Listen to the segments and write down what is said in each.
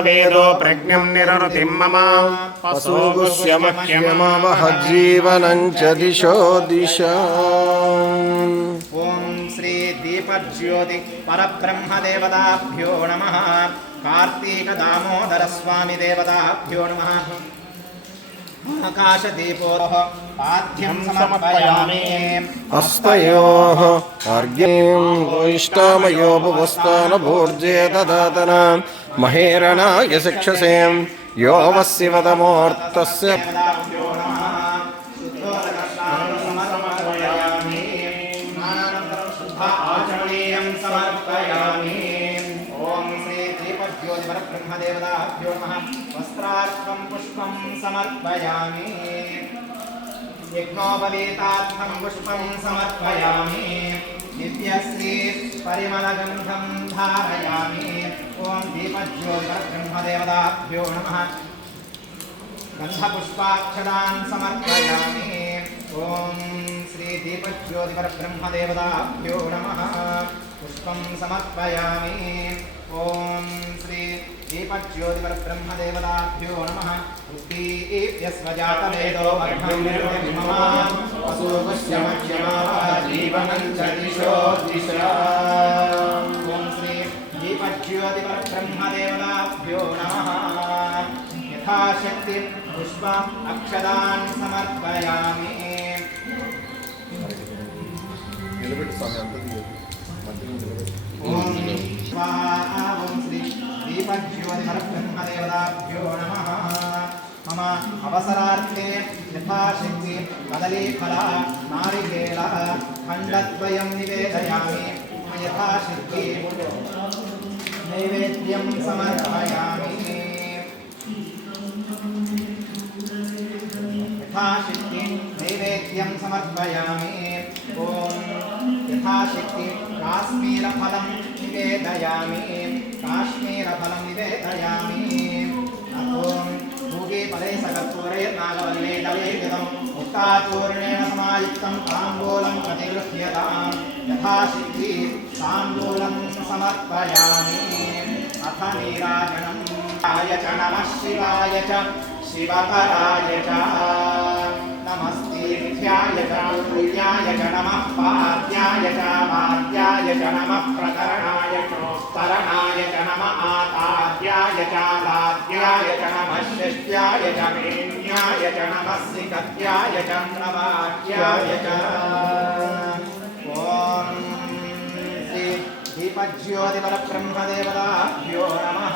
ేదో ప్రజ్ఞం నిరనుతిం మమ. పశోగుష్యమహజ్జీవనం చ దిశో దిశ. ఓం శ్రీ దీపజ్యోతి నమ. కార్తీక దామోదర నమ. आकाशदीपोः पाद्यं समर्पयामि हस्तयोः अर्घ्यं गोष्टामयो भुवस्तानभूर्जे ददातन महेरणाय शिक्षसें यो वस्यवदमूर्तस्य शुद्धोदकर्षां समर्पयामि दीपज्योतिपरब्रह्मदेवताभ्यो नमः वस्त्रार्थं पुष्पं समर्पयामि। यज्ञोपवीतार्थं पुष्पं समर्पयामि। नित्यश्री परिमलगन्धं धारयामि। ॐ दीपज्योतिपरब्रह्मदेवताभ्यो नमः। गन्धपुष्पाक्षरान् समर्पयामि। ॐ श्री दीपज्योतिपरब्रह्मदेवताभ्यो नमः। पुष्पं समर्पयामि ॐ श्री दीपज्योतिपरब्रह्मदेवताभ्यो नमः। बुद्धिस्वजातवेदो जीवनं च दिशो ॐ श्री दीपज्योतिपरब्रह्मदेवताभ्यो नमः। अक्षदान् समर्पयामि। ॐ स्वाहा ॐ श्री दीपज्योतिपरब्रह्मदेवताभ्यो नमः मम अवसरार्थे यथाशक्ति कदलीफला नारिकेलः खण्डद्वयं निवेदयामि मम यथाशक्ति नैवेद्यं समर्पयामि यथाशक्ति नैवेद्यं समर्पयामि ॐ यथाशक्ति काश्मीरफलं निवेदयामि काश्मीरफलं निवेदयामि ॐ भूगीफले सकर्पूरे नागवल्ले दलेकृतम् मुक्ताचूर्णेन समायुक्तं ताम्बूलं प्रतिगृह्यताम् यथाशक्ति ताम्बूलं समर्पयामि अथ नीराजनम् शिवाय च नमः शिवाय च शिवकराय च च नमः पाद्याय च वाद्याय च नमः प्रकरणाय चोत्तरणाय च नमः आताद्याय च लाद्याय च नमः शिष्ट्याय च मेन्याय च नमः सिकत्याय च प्रवाक्याय च ॐ श्री दीपज्योतिपरब्रह्मदेवताभ्यो नमः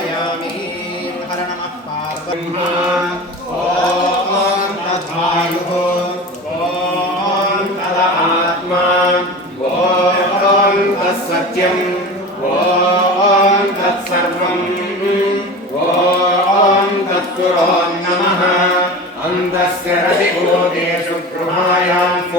समर्पयामि हर नमः पार्वती ॐ तद्वायुः ॐ तदात्मा ॐ तत्सत्यम् ॐ तत्सर्वम् ॐ तत्कुरोन्नमः अन्तस्य रतिभूतेषु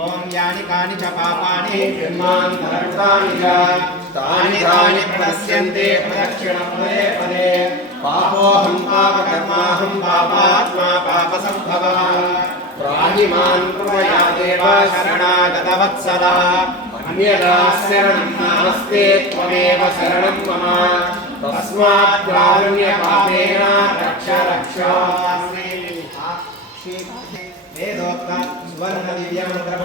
ॐ यानि कानि च पापानि जन्मान् धर्तानि च। तानि तानि प्रणश्यन्ते प्रदक्षिणपदे पदे पापोऽहं पापकर्माहं पापात्मा पापसम्भवः। माँ कृपया देव शरणागतवत्सलः अन्यदा शरणं नास्ते, त्वमेव शरणं मम। तस्मात् कारुण्यपापेन रक्ष। रक्ष वेदोक्त सुवर्णदिव्यं